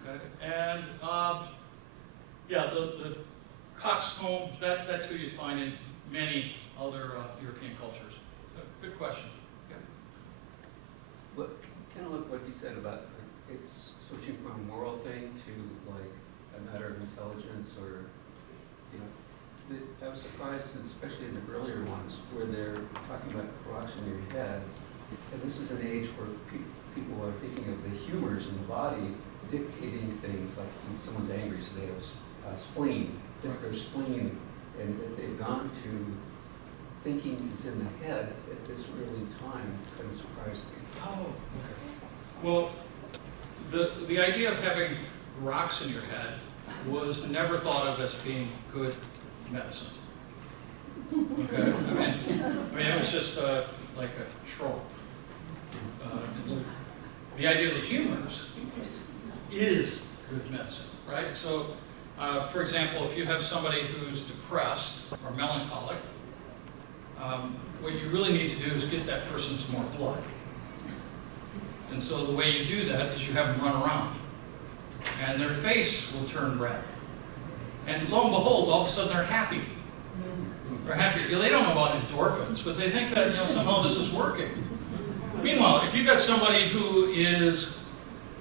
Okay. And yeah, the coxcomb, that too you find in many other European cultures. Good question. Yeah. Well, kind of like what you said about it's switching from a moral thing to like a matter of intelligence, or you know, I was surprised, especially in the earlier ones, where they're talking about rocks in your head, and this is an age where people are thinking of the humors in the body dictating things, like when someone's angry, so they have a spleen. It's their spleen, and that they've gone to thinking is in the head at this early time. It's kind of surprising. Oh, okay. Well, the idea of having rocks in your head was never thought of as being good medicine. Okay? I mean, that's just like a trope. The idea of the humors is good medicine, right? So, for example, if you have somebody who's depressed or melancholic, what you really need to do is get that person some more blood. And so the way you do that is you have them run around, and their face will turn red. And lo and behold, all of a sudden they're happy. They're happy. They don't know about endorphins, but they think that somehow this is working. Meanwhile, if you've got somebody who is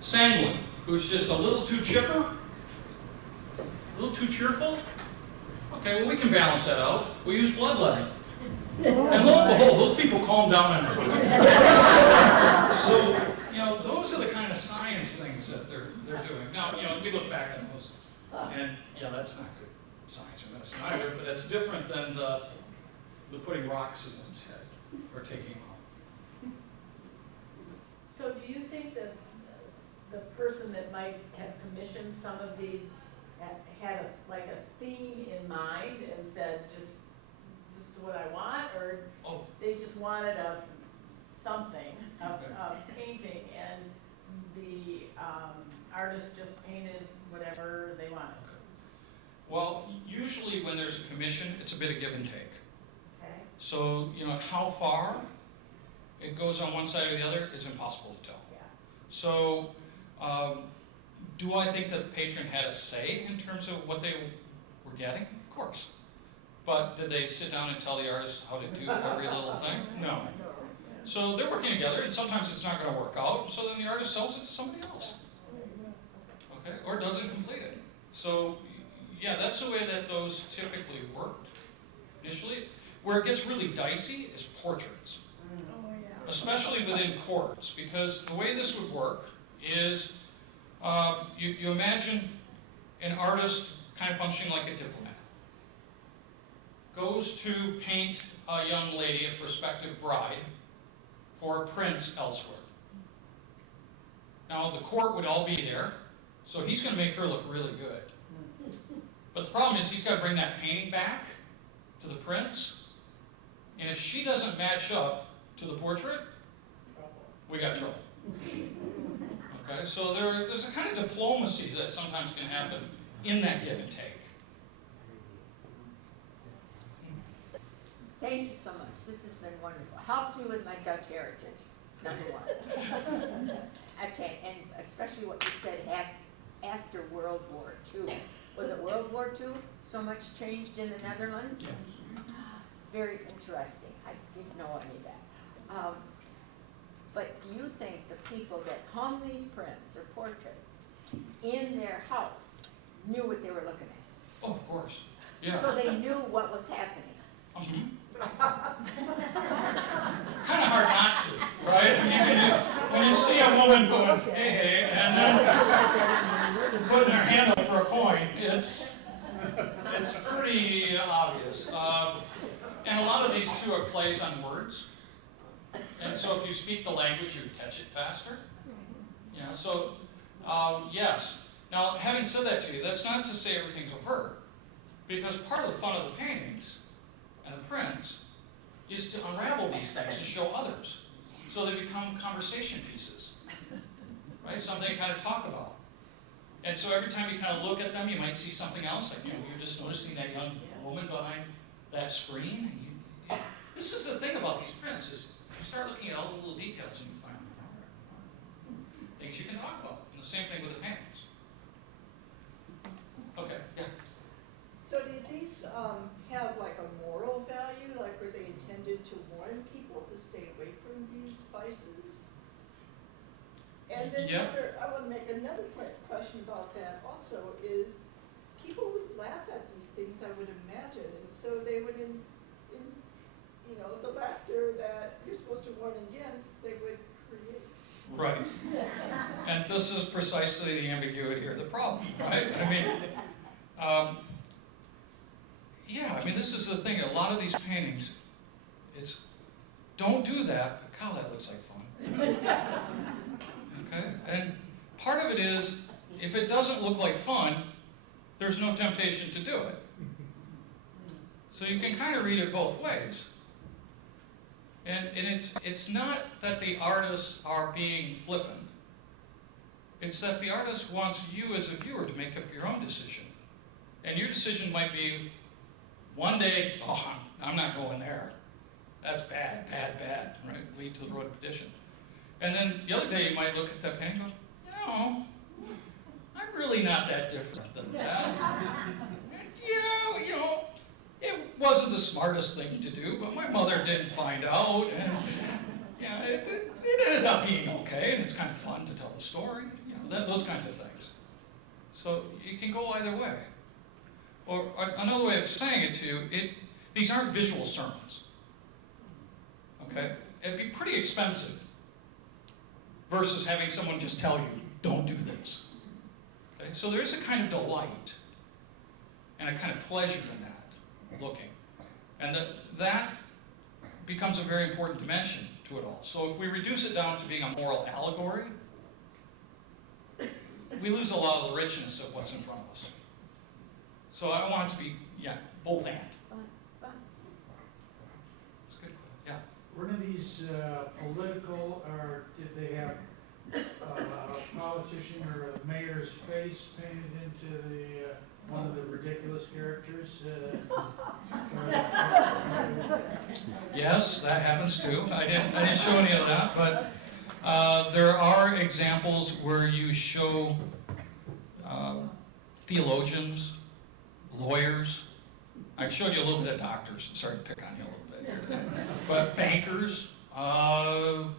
sanguine, who's just a little too chipper, a little too cheerful, okay, well we can balance that out. We use bloodletting. And lo and behold, those people calm down and so, those are the kind of science things that they're doing. Now, we look back on those, and yeah, that's not good science or medicine either, but it's different than the putting rocks in one's head or taking them out. So do you think that the person that might have commissioned some of these had a theme in mind and said, just, this is what I want, or they just wanted something, a painting, and the artist just painted whatever they wanted? Well, usually when there's a commission, it's a bit of give and take. Okay. So, how far it goes on one side or the other is impossible to tell. Yeah. So, do I think that the patron had a say in terms of what they were getting? Of course. But did they sit down and tell the artist how to do every little thing? No. So they're working together, and sometimes it's not going to work out, so then the artist sells it to somebody else. Okay? Or doesn't complete it. So, yeah, that's the way that those typically worked initially. Where it gets really dicey is portraits. Especially within chords, because the way this would work is you imagine an artist kind of functioning like a diplomat. Goes to paint a young lady, a prospective bride, for a prince elsewhere. Now, the court would all be there, so he's going to make her look really good. But the problem is he's got to bring that painting back to the prince, and if she doesn't match up to the portrait, we got trouble. Okay, so there's a kind of diplomacy that sometimes can happen in that give and take. Thank you so much. This has been wonderful. Helps me with my Dutch heritage, number one. Okay, and especially what you said after World War II. Was it World War II? So much changed in the Netherlands? Yeah. Very interesting. I didn't know any of that. But do you think the people that hung these prints or portraits in their house knew what they were looking at? Oh, of course. Yeah. So they knew what was happening? Mm-hmm. Kind of hard not to, right? I mean, when you see a woman going, hey, hey, and then putting her hand up for a coin, it's pretty obvious. And a lot of these, too, are plays on words. And so if you speak the language, you catch it faster. Yeah, so, yes. Now, having said that to you, that's not to say everything's overt, because part of the fun of the paintings and the prints is to unravel these things and show others. So they become conversation pieces, right? Something to kind of talk about. And so every time you kind of look at them, you might see something else. Like, you're just noticing that young woman behind that screen. And this is the thing about these prints, is you start looking at all the little details and you find things you can talk about. And the same thing with the paintings. Okay, yeah. So did these have like a moral value? Like, were they intended to warn people to stay away from these vices? And then I want to make another question about that also is, people would laugh at these things, I would imagine, and so they would, the laughter that you're supposed to warn against, they would create. Right. And this is precisely the ambiguity or the problem, right? I mean, this is the thing. A lot of these paintings, it's, don't do that, but God, that looks like fun. Okay? And part of it is, if it doesn't look like fun, there's no temptation to do it. So you can kind of read it both ways. And it's not that the artists are being flippant. It's that the artist wants you as a viewer to make up your own decision. And your decision might be, one day, oh, I'm not going there. That's bad, bad, bad, right? Lead to the road of perdition. And then the other day you might look at that painting and go, I'm really not that different than that. Yeah, it wasn't the smartest thing to do, but my mother didn't find out, and it ended up being okay, and it's kind of fun to tell the story, those kinds of things. So you can go either way. Or another way of saying it to you, these aren't visual sermons. Okay? It'd be pretty expensive versus having someone just tell you, don't do this. Okay? So there is a kind of delight and a kind of pleasure in that, looking. And that becomes a very important dimension to it all. So if we reduce it down to being a moral allegory, we lose a lot of the richness of what's in front of us. So I want it to be, both and. Fun. That's good. Yeah. Were any of these political, or did they have a politician or a mayor's face painted into the one of the ridiculous characters? Yes, that happens too. I didn't show any of that, but there are examples where you show theologians, lawyers. I showed you a little bit of doctors. Sorry to pick on you a little bit here. But bankers, all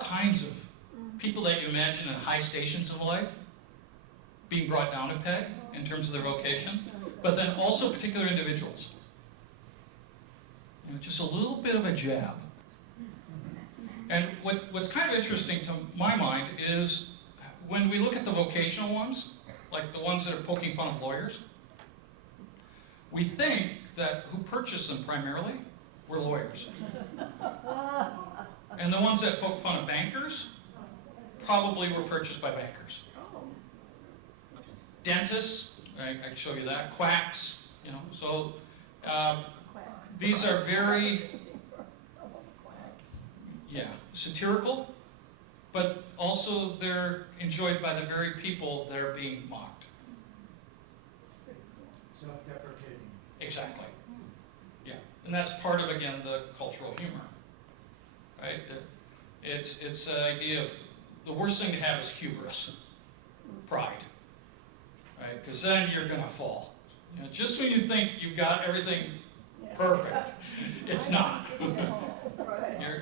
kinds of people that you imagine in high stations in life being brought down a peg in terms of their vocations, but then also particular individuals. Just a little bit of a jab. And what's kind of interesting to my mind is when we look at the vocational ones, like the ones that are poking fun of lawyers, we think that who purchased them primarily were lawyers. And the ones that poke fun of bankers probably were purchased by bankers. Dentists, I can show you that, quacks, so these are very, satirical, but also they're enjoyed by the very people that are being mocked. Self-deprecating. Exactly. Yeah, and that's part of, again, the cultural humor, right? It's the idea of the worst thing to have is hubris, pride, right? Because then you're going to fall. Just when you think you've got everything perfect, it's not.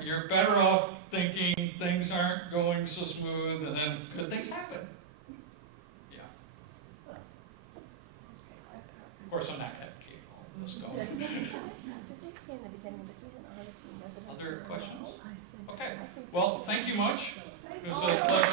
You're better off thinking things aren't going so smooth, and then good things happen. Yeah. Of course, I'm not advocating all this stuff. Did they say in the beginning that he's an artist in residence? Other questions? Okay. Well, thank you much. It was a pleasure.